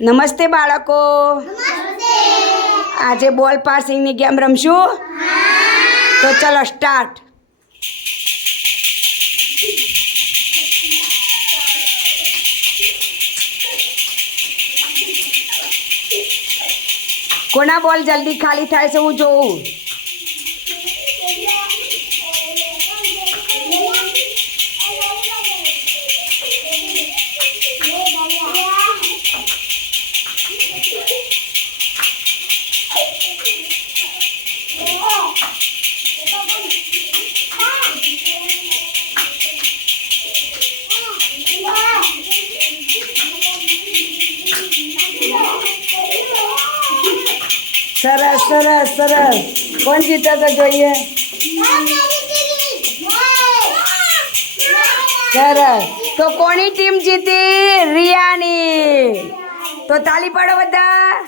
નમસ્તે બાળકો. આજે બોલ પાસિંગની ગેમ રમશું. તો ચલો સ્ટાર્ટ. કોના બોલ જલ્દી ખાલી થાય છે હું જોઉં. સરસ સરસ સરસ. કોણ જીતે તો જોઈએ. સરસ. તો કોની ટીમ જીતી? રિયાની. તો તાલી પાડો બધા.